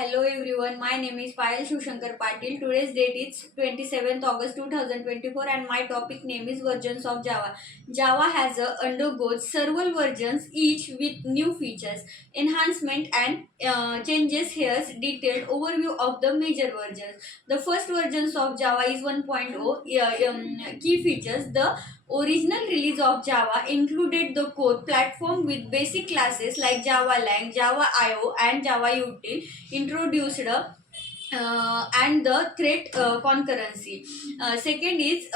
Hello everyone, my name is Payal Shivshankar Patil. Today's date is 27th August 2024 and my topic name is versions of Java. Java has undergone several versions each with new features, enhancement and changes. Here's detailed overview of the major versions. The first versions of Java is 1.0. Key features: the original release of Java included the core platform with basic classes like Java Lang, Java IO and Java Util introduced and the threat concurrency. Second is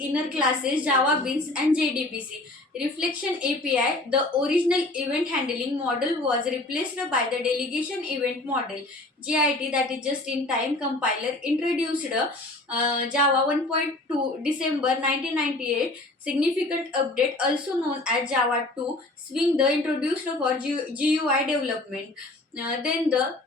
inner classes Java Beans and JDBC. Reflection API, the original event handling model was replaced by the delegation event model. JIT, that is just in time compiler, introduced Java 1.2 December 1998. Significant update, also known as Java 2 Swing, the introduced for GUI development. Then the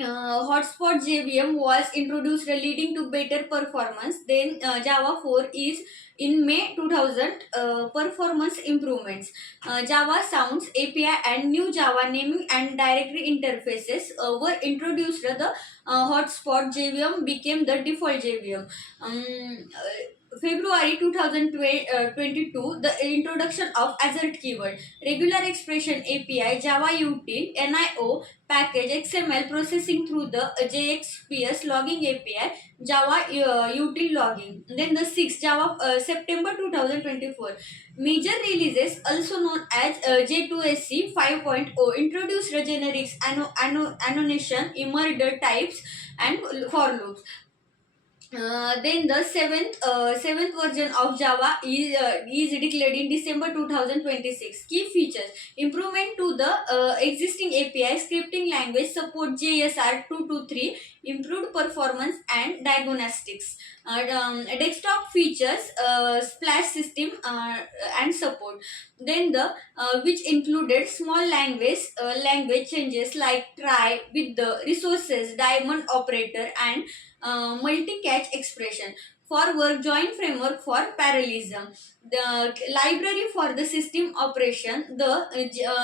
Hotspot JVM was introduced, leading to better performance. Then Java 4 is in May 2000, performance improvements. Java Sounds API and new Java naming and directory interfaces were introduced. The Hotspot JVM became the default JVM. February 2022, the introduction of assert keyword, regular expression API, Java Util, NIO, package XML processing through the JXPS logging API, Java Util logging. Then the sixth Java September 2024 major releases, also known as J2SC 5.0, introduced the generics, annotation, emerged types, and for loops. Then the seventh version of Java is declared in December 2026. Key features: improvement to the existing API scripting language, support JSR 223, improved performance and diagnostics. Desktop features, splash system and support. Then the which included small language changes like try with the resources, diamond operator, and multi-catch expression. For work, join framework for parallelism. The library for the system operation, the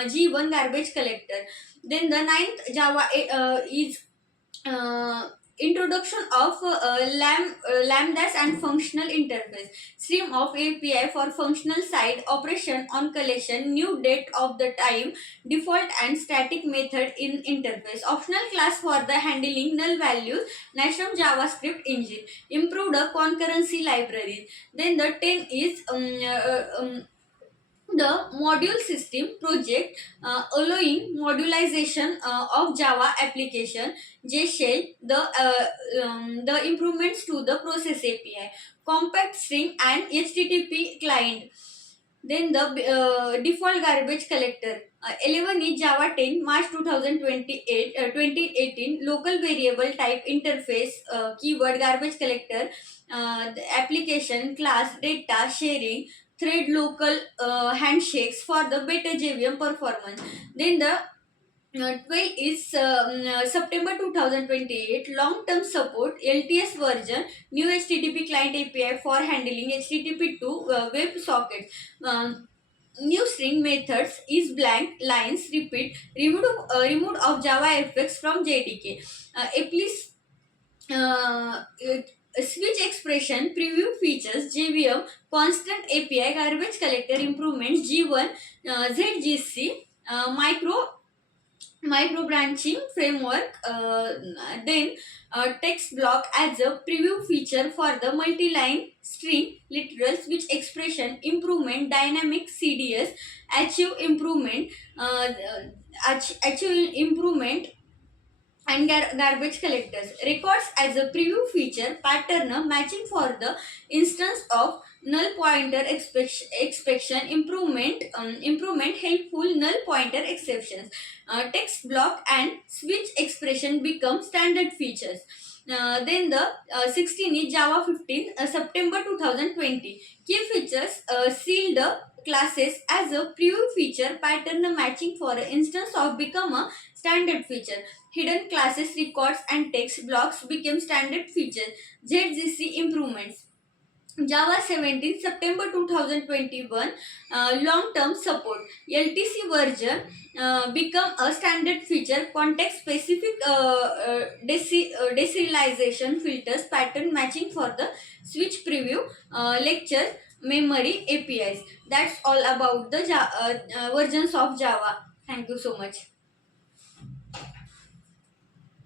G1 garbage collector. Then the ninth Java is introduction of lambdas and functional interface, stream of API for functional side operation on collection, new date of the time, default and static method in interface, optional class for the handling null values, Nasham JavaScript engine, improved concurrency libraries. Then the 10 is the module system project, allowing modularization of Java application, JShell, the improvements to the process API, compact string and HTTP client. Then the default garbage collector. 11 is Java 10 March 2018 local variable type interface, keyword garbage collector, the application class data sharing, thread local handshakes for the better JVM performance. Then the 12 is September 2028 long term support, LTS version, new HTTP client API for handling HTTP to web sockets. New string methods is blank lines repeat, removed of JavaFX from JDK. Eclipse switch expression preview features, JVM constant API garbage collector improvements, G1 ZGC micro branching framework. Then text block adds a preview feature for the multi-line string literal switch expression improvement, dynamic CDS achieve improvement and garbage collectors, records as a preview feature, pattern matching for the instance of null pointer exception, improvement helpful null pointer exceptions. Text block and switch expression become standard features. Then the 16 is Java 15 September 2020. Key features, sealed classes as a preview feature, pattern matching for instance of become a standard feature. Hidden classes, records and text blocks became standard features. ZGC improvements. Java 17 September 2021 long-term support. LTC version become a standard feature. Context-specific deserialization filters, pattern matching for the switch preview, lecture, memory APIs. That's all about the versions of Java. Thank you so much.